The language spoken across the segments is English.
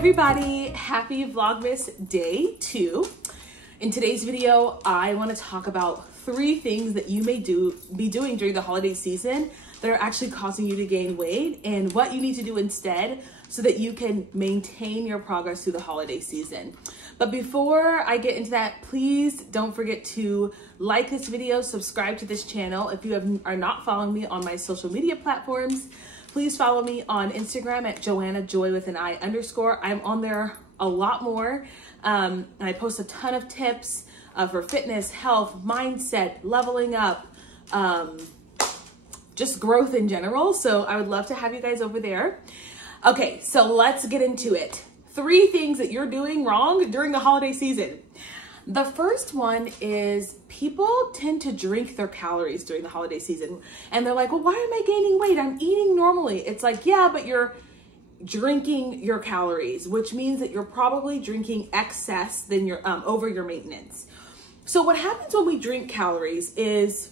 everybody, happy Vlogmas day 2. In today's video, I want to talk about 3 things that you may be doing during the holiday season that are actually causing you to gain weight and what you need to do instead so that you can maintain your progress through the holiday season. But before I get into that, please don't forget to like this video, subscribe to this channel. If you are not following me on my social media platforms, please follow me on Instagram at JoannaJoy with an I _. I'm on there a lot more. I post a ton of tips for fitness, health, mindset, leveling up, just growth in general. So I would love to have you guys over there. Okay, so let's get into it. 3 things that you're doing wrong during the holiday season. The first one is people tend to drink their calories during the holiday season. And they're like, well, why am I gaining weight? I'm eating normally. It's like, yeah, but you're drinking your calories, which means that you're probably drinking excess than your over your maintenance. So what happens when we drink calories is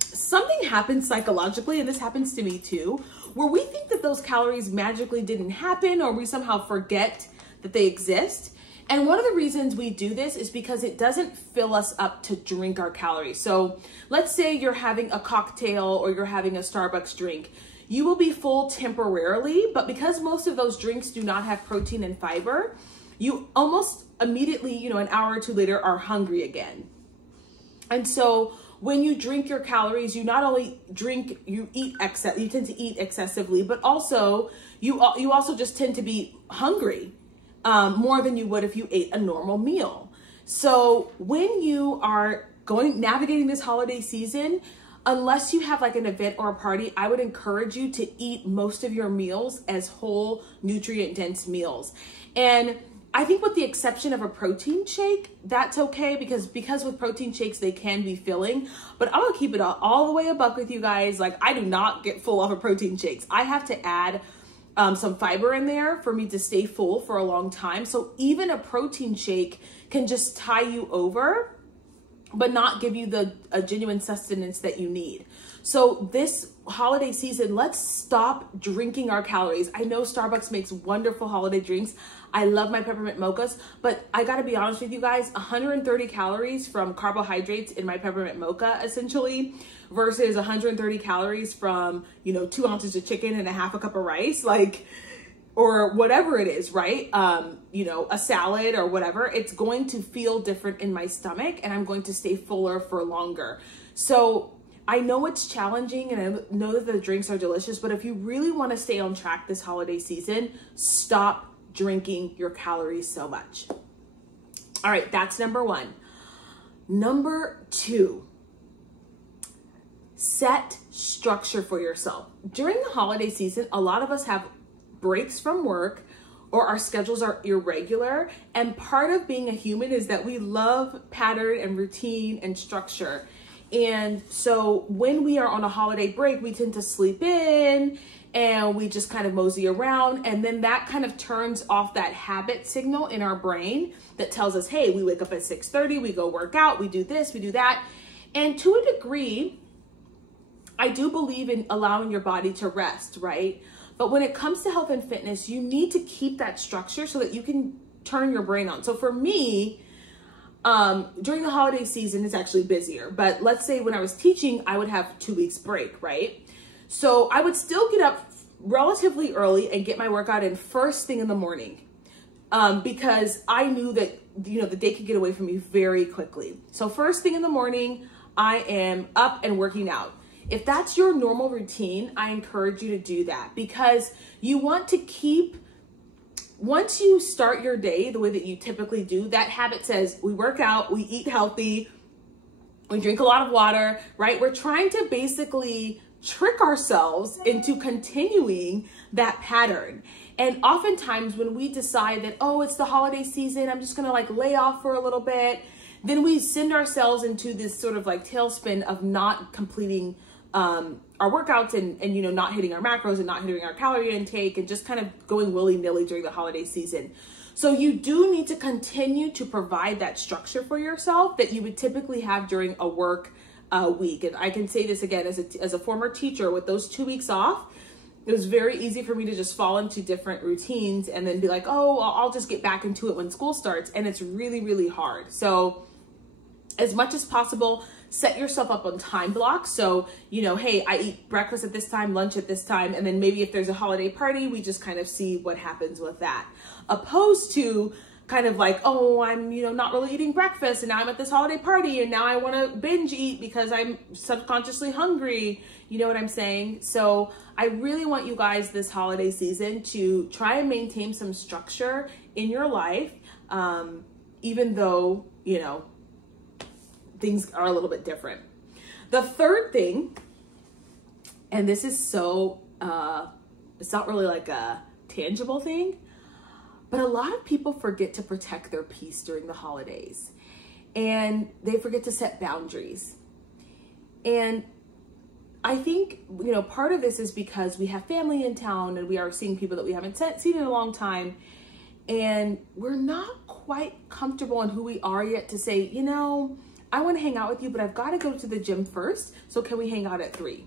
something happens psychologically, and this happens to me too, where we think that those calories magically didn't happen, or we somehow forget that they exist. And one of the reasons we do this is because it doesn't fill us up to drink our calories. So let's say you're having a cocktail or you're having a Starbucks drink. You will be full temporarily, but because most of those drinks do not have protein and fiber, you almost immediately, an hour or 2 later are hungry again. And so when you drink your calories, you not only you tend to eat excessively, but also you also just tend to be hungry more than you would if you ate a normal meal. So when you are navigating this holiday season, unless you have like an event or a party, I would encourage you to eat most of your meals as whole, nutrient-dense meals. And I think with the exception of a protein shake, that's okay because with protein shakes, they can be filling. But I'm gonna keep it all the way a buck with you guys. Like, I do not get full off of protein shakes. I have to add some fiber in there for me to stay full for a long time. So even a protein shake can just tie you over, but not give you a genuine sustenance that you need. So this holiday season, let's stop drinking our calories. I know Starbucks makes wonderful holiday drinks. I love my peppermint mochas, but I gotta be honest with you guys, 130 calories from carbohydrates in my peppermint mocha, essentially, versus 130 calories from, 2 ounces of chicken and a half a cup of rice, or whatever it is, right? A salad or whatever, it's going to feel different in my stomach and I'm going to stay fuller for longer. So I know it's challenging and I know that the drinks are delicious, but if you really want to stay on track this holiday season, stop drinking your calories so much. All right, that's number 1. Number 2, set structure for yourself. During the holiday season, a lot of us have breaks from work or our schedules are irregular. And part of being a human is that we love pattern and routine and structure. And so when we are on a holiday break, we tend to sleep in and we just kind of mosey around. And then that kind of turns off that habit signal in our brain that tells us, hey, we wake up at 6:30, we go work out, we do this, we do that. And to a degree, I do believe in allowing your body to rest, right? But when it comes to health and fitness, you need to keep that structure so that you can turn your brain on. So for me, during the holiday season, it's actually busier. But let's say when I was teaching, I would have 2 weeks break, right? So I would still get up relatively early and get my workout in first thing in the morning because I knew that, the day could get away from me very quickly. So first thing in the morning, I am up and working out. If that's your normal routine, I encourage you to do that because you want to keep, once you start your day the way that you typically do, that habit says we work out, we eat healthy, we drink a lot of water, right? We're trying to basically trick ourselves into continuing that pattern. And oftentimes when we decide that, oh, it's the holiday season, I'm just gonna lay off for a little bit, then we send ourselves into this sort of tailspin of not completing our workouts and not hitting our macros and not hitting our calorie intake and just kind of going willy-nilly during the holiday season. So you do need to continue to provide that structure for yourself that you would typically have during a work week. And I can say this again as a former teacher with those 2 weeks off, it was very easy for me to just fall into different routines and then be like, oh, I'll just get back into it when school starts. And it's really, really hard. So as much as possible, set yourself up on time blocks. So, you know, hey, I eat breakfast at this time, lunch at this time. And then maybe if there's a holiday party, we just kind of see what happens with that. Opposed to kind of like, oh, I'm, you know, not really eating breakfast and now I'm at this holiday party and now I want to binge eat because I'm subconsciously hungry. You know what I'm saying? So I really want you guys this holiday season to try and maintain some structure in your life, even though, you know, things are a little bit different. The third thing, and this is so, it's not really like a tangible thing, but a lot of people forget to protect their peace during the holidays, and they forget to set boundaries. And I think, you know, part of this is because we have family in town and we are seeing people that we haven't seen in a long time, and we're not quite comfortable in who we are yet to say, you know, I want to hang out with you, but I've got to go to the gym first. So can we hang out at 3?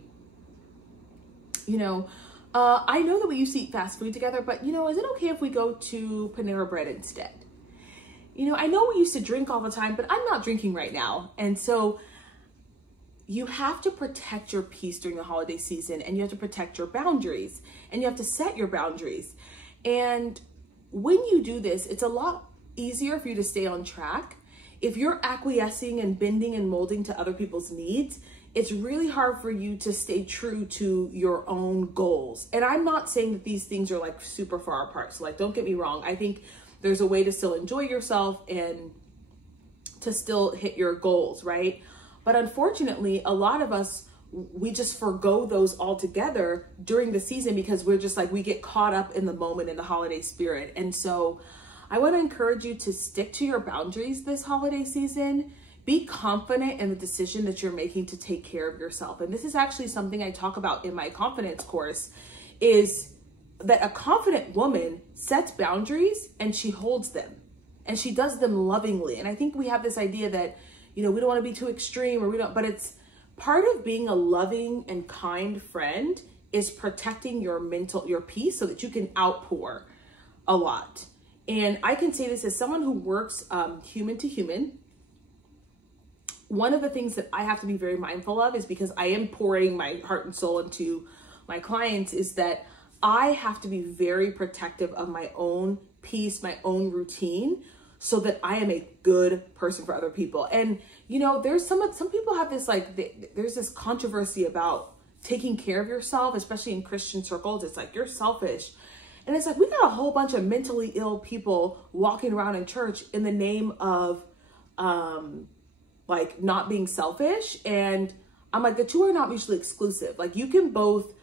You know, I know that we used to eat fast food together, but you know, is it okay if we go to Panera Bread instead? You know, I know we used to drink all the time, but I'm not drinking right now. And so you have to protect your peace during the holiday season, and you have to protect your boundaries, and you have to set your boundaries. And when you do this, it's a lot easier for you to stay on track. If you're acquiescing and bending and molding to other people's needs, it's really hard for you to stay true to your own goals. And I'm not saying that these things are like super far apart. So like, don't get me wrong. I think there's a way to still enjoy yourself and to still hit your goals, right? But unfortunately, a lot of us, we just forgo those altogether during the season because we're just like, we get caught up in the moment, in the holiday spirit. And so I want to encourage you to stick to your boundaries this holiday season. Be confident in the decision that you're making to take care of yourself. And this is actually something I talk about in my confidence course, is that a confident woman sets boundaries and she holds them and she does them lovingly. And I think we have this idea that, you know, we don't want to be too extreme, or we don't, but it's part of being a loving and kind friend is protecting your peace so that you can outpour a lot. And I can say this as someone who works human to human. One of the things that I have to be very mindful of is, because I am pouring my heart and soul into my clients, is that I have to be very protective of my own peace, my own routine, so that I am a good person for other people. And, you know, there's some people have this, like, there's this controversy about taking care of yourself, especially in Christian circles. It's like, you're selfish. And it's like, we got a whole bunch of mentally ill people walking around in church in the name of, like, not being selfish. And I'm like, the two are not mutually exclusive. Like, you can both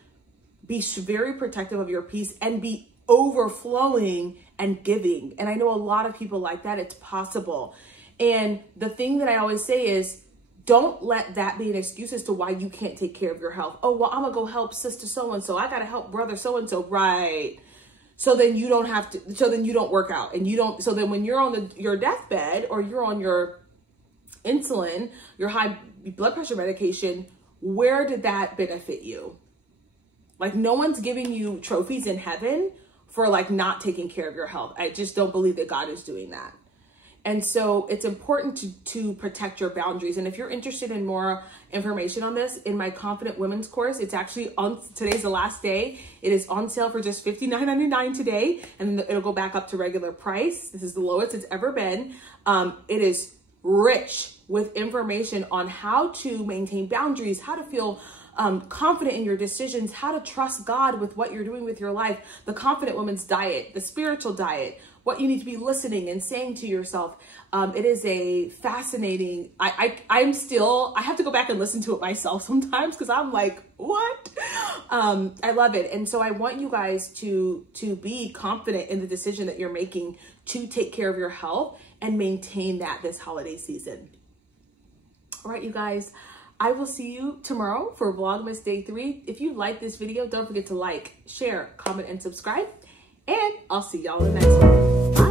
be very protective of your peace and be overflowing and giving. And I know a lot of people like that. It's possible. And the thing that I always say is, don't let that be an excuse as to why you can't take care of your health. Oh, well, I'm gonna go help sister so-and-so. I gotta help brother so-and-so. Right. So then you don't have to, so then you don't work out, and you don't, so then when you're on your deathbed, or you're on your insulin, your high blood pressure medication, where did that benefit you? Like, no one's giving you trophies in heaven for like not taking care of your health. I just don't believe that God is doing that. And so it's important to protect your boundaries. And if you're interested in more information on this, in my Confident Women's course, it's actually on, today's the last day. It is on sale for just $59.99 today, and it'll go back up to regular price. This is the lowest it's ever been. It is rich with information on how to maintain boundaries, how to feel confident in your decisions, how to trust God with what you're doing with your life, the Confident Woman's diet, the spiritual diet, what you need to be listening and saying to yourself. It is a fascinating, I have to go back and listen to it myself sometimes, because I'm like, what? I love it. And so I want you guys to be confident in the decision that you're making to take care of your health and maintain that this holiday season. All right, you guys, I will see you tomorrow for Vlogmas Day 3. If you like this video, don't forget to like, share, comment, and subscribe. And I'll see y'all in the next one. Bye.